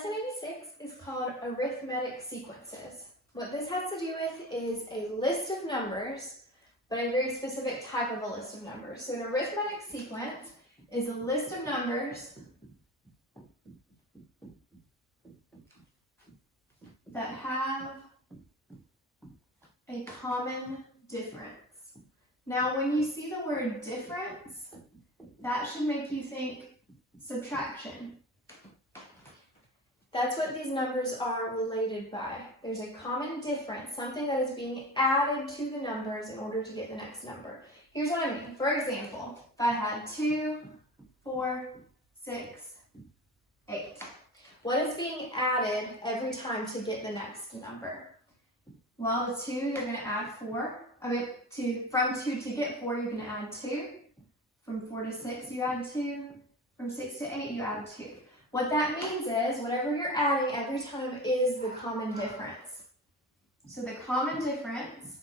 Lesson 86 is called Arithmetic Sequences. What this has to do with is a list of numbers, but a very specific type of a list of numbers. So an arithmetic sequence is a list of numbers that have a common difference. Now, when you see the word difference, that should make you think subtraction. That's what these numbers are related by. There's a common difference, something that is being added to the numbers in order to get the next number. Here's what I mean. For example, if I had 2, 4, 6, 8. What is being added every time to get the next number? Well, the 2, you're going to add 4. From 2 to get 4, you're going to add 2. From 4 to 6, you add 2. From 6 to 8, you add 2. What that means is whatever you're adding every time is the common difference. So the common difference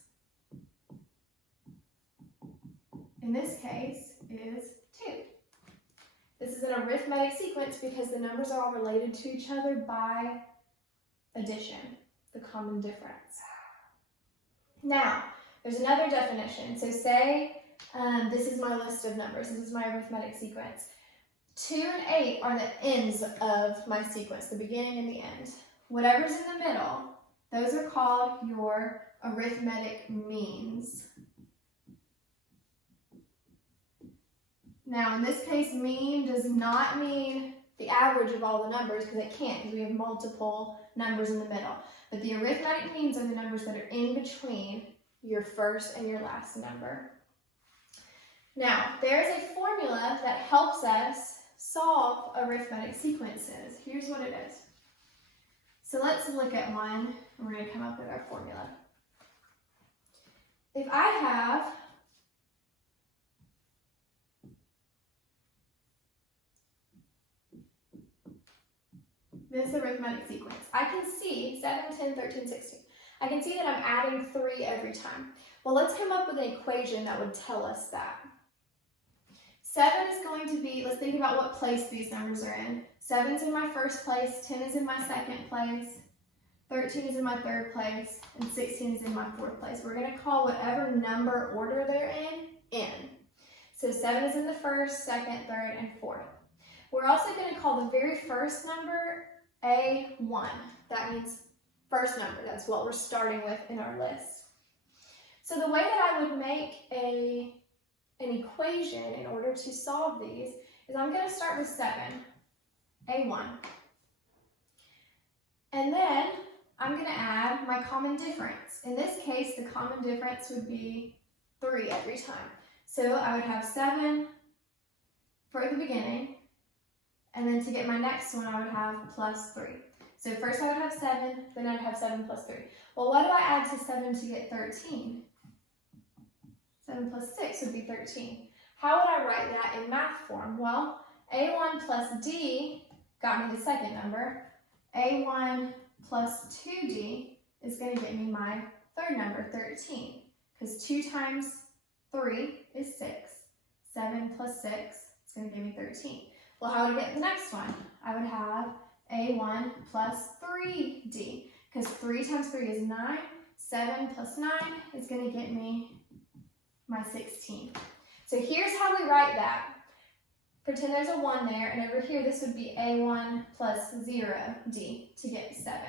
in this case is 2. This is an arithmetic sequence because the numbers are all related to each other by addition, the common difference. Now, there's another definition. So say this is my list of numbers. This is my arithmetic sequence. 2 and 8 are the ends of my sequence, the beginning and the end. Whatever's in the middle, those are called your arithmetic means. Now, in this case, mean does not mean the average of all the numbers, because it can't, because we have multiple numbers in the middle. But the arithmetic means are the numbers that are in between your first and your last number. Now, there's a formula that helps us solve arithmetic sequences. Here's what it is. So let's look at one, and we're going to come up with our formula. If I have this arithmetic sequence, I can see 7, 10, 13, 16. I can see that I'm adding 3 every time. Well, let's come up with an equation that would tell us that. 7 is going to be, let's think about what place these numbers are in. 7 is in my first place, 10 is in my second place, 13 is in my third place, and 16 is in my fourth place. We're going to call whatever number order they're in. So 7 is in the first, second, third, and fourth. We're also going to call the very first number A1. That means first number. That's what we're starting with in our list. So the way that I would make an equation in order to solve these is I'm going to start with 7, A1. And then I'm going to add my common difference. In this case, the common difference would be 3 every time. So I would have 7 for the beginning, and then to get my next one, I would have plus 3. So first I would have 7, then I'd have 7 plus 3. Well, what do I add to 7 to get 13? 7 plus 6 would be 13. How would I write that in math form? Well, A1 plus D got me the second number. A1 plus 2D is going to get me my third number, 13. Because 2 times 3 is 6. 7 plus 6 is going to give me 13. Well, how would I get the next one? I would have A1 plus 3D. Because 3 times 3 is 9. 7 plus 9 is going to get me my 16. So here's how we write that. Pretend there's a 1 there, and over here this would be A1 plus 0D to get 7.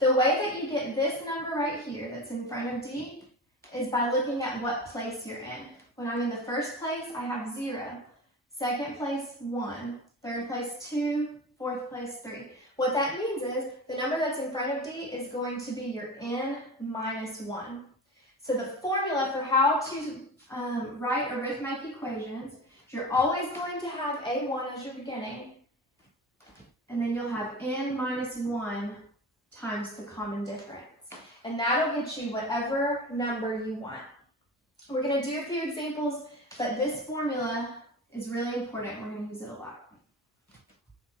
The way that you get this number right here that's in front of D is by looking at what place you're in. When I'm in the first place, I have 0. Second place, 1. Third place, 2. Fourth place, 3. What that means is the number that's in front of D is going to be your n minus 1. So the formula for how to write arithmetic equations, you're always going to have A1 as your beginning, and then you'll have n minus 1 times the common difference. And that'll get you whatever number you want. We're going to do a few examples, but this formula is really important. We're going to use it a lot.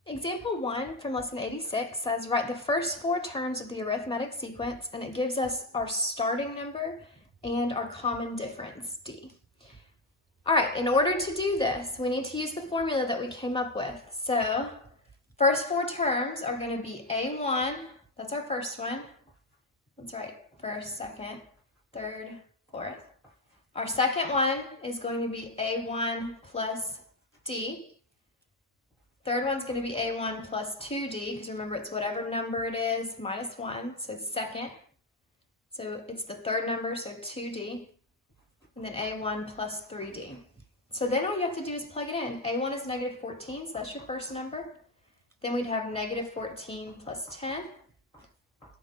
Example 1 from lesson 86 says write the first 4 terms of the arithmetic sequence, and it gives us our starting number and our common difference, D. All right, in order to do this, we need to use the formula that we came up with. So First four terms are going to be A1, that's our first one. Let's write first, second, third, fourth. Our second one is going to be A1 plus D. Third one's going to be A1 plus 2D, because remember it's whatever number it is minus 1, so it's second. So it's the third number, so 2D. And then A1 plus 3D. So then all you have to do is plug it in. A1 is negative 14, so that's your first number. Then we'd have negative 14 plus 10.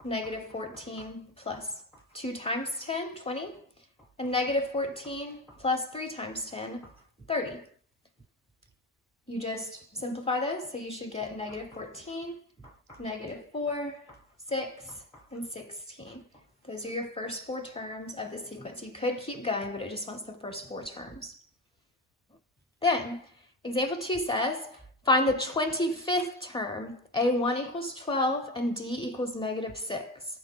Negative 14 plus 2 times 10, 20. And negative 14 plus 3 times 10, 30. You just simplify those, so you should get negative 14, negative 4, 6, and 16. Those are your first four terms of the sequence. You could keep going, but it just wants the first four terms. Then, example 2 says, find the 25th term, A1 equals 12 and D equals negative 6.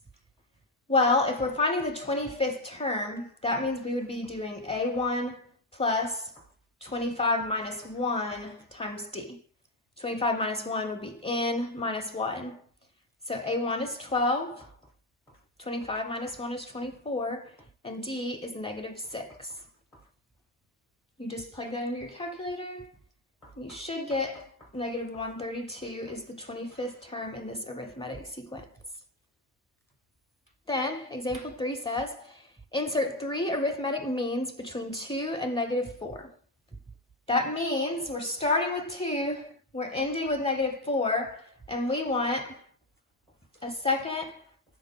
Well, if we're finding the 25th term, that means we would be doing A1 plus 25 minus 1 times D. 25 minus 1 would be N minus 1. So A1 is 12, 25 minus 1 is 24, and D is negative 6. You just plug that into your calculator, and you should get negative 132 is the 25th term in this arithmetic sequence. Then, example 3 says, insert 3 arithmetic means between 2 and negative 4. That means we're starting with 2, we're ending with negative 4, and we want a second,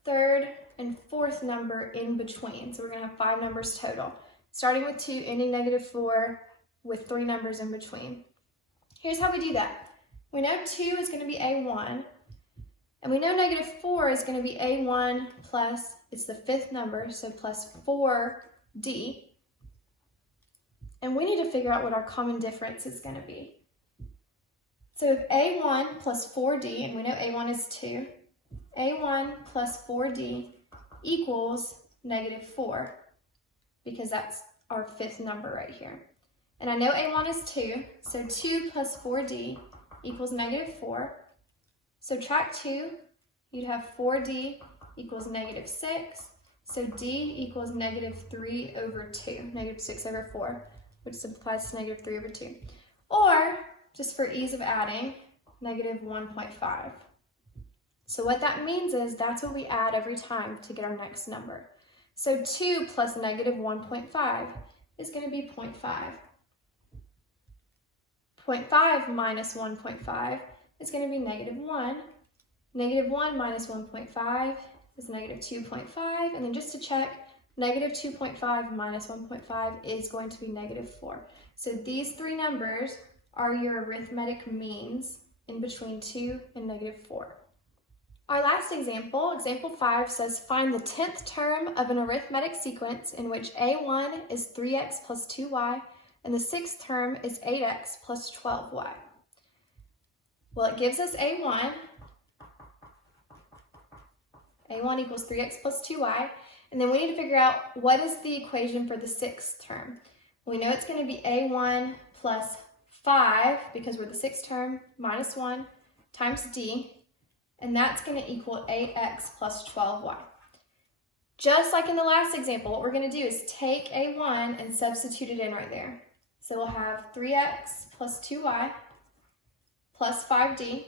third, and fourth number in between. So we're going to have 5 numbers total. Starting with 2, ending negative 4, with 3 numbers in between. Here's how we do that. We know 2 is going to be A1, and we know negative 4 is going to be A1 plus, it's the 5th number, so plus 4D. And we need to figure out what our common difference is going to be. So if A1 plus 4D, and we know A1 is 2, A1 plus 4D equals negative 4, because that's our 5th number right here. And I know A1 is 2, so 2 plus 4D equals negative 4. Subtract 2, you'd have 4D equals negative 6, so D equals negative 3 over 2, negative 6 over 4, which simplifies to negative 3 over 2. Or, just for ease of adding, negative 1.5. So what that means is that's what we add every time to get our next number. So 2 plus negative 1.5 is going to be 0.5. 0.5 minus 1.5 is going to be negative 1. Negative 1 minus 1.5 is negative 2.5. And then just to check, negative 2.5 minus 1.5 is going to be negative 4. So these 3 numbers are your arithmetic means in between 2 and negative 4. Our last example, example 5, says find the 10th term of an arithmetic sequence in which A1 is 3x plus 2y and the 6th term is 8x plus 12y. Well, it gives us A1. A1 equals 3x plus 2y, and then we need to figure out what is the equation for the 6th term. We know it's going to be A1 plus 5, because we're the 6th term, minus 1 times D, and that's going to equal 8x plus 12y. Just like in the last example, what we're going to do is take A1 and substitute it in right there. So we'll have 3x plus 2y plus 5d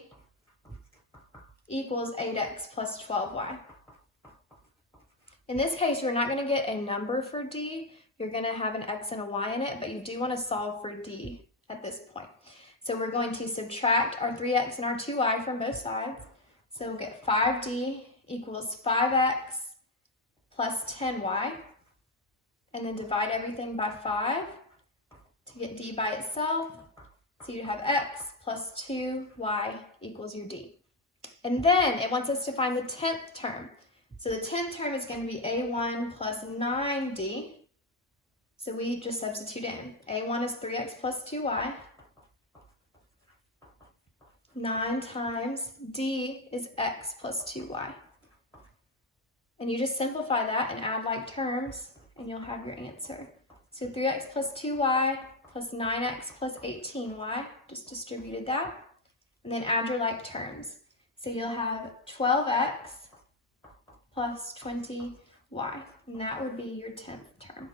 equals 8x plus 12y. In this case, you're not going to get a number for d. You're going to have an x and a y in it, but you do want to solve for d at this point. So we're going to subtract our 3x and our 2y from both sides. So we'll get 5d equals 5x plus 10y, and then divide everything by 5 to get d by itself. So you'd have x plus 2y equals your d. And then it wants us to find the 10th term. So the 10th term is going to be a1 plus 9d. So we just substitute in. a1 is 3x plus 2y. 9 times d is x plus 2y. And you just simplify that and add like terms, and you'll have your answer. So 3x plus 2y plus 9x plus 18y, just distributed that. and then add your like terms. So you'll have 12x plus 20y, and that would be your 10th term.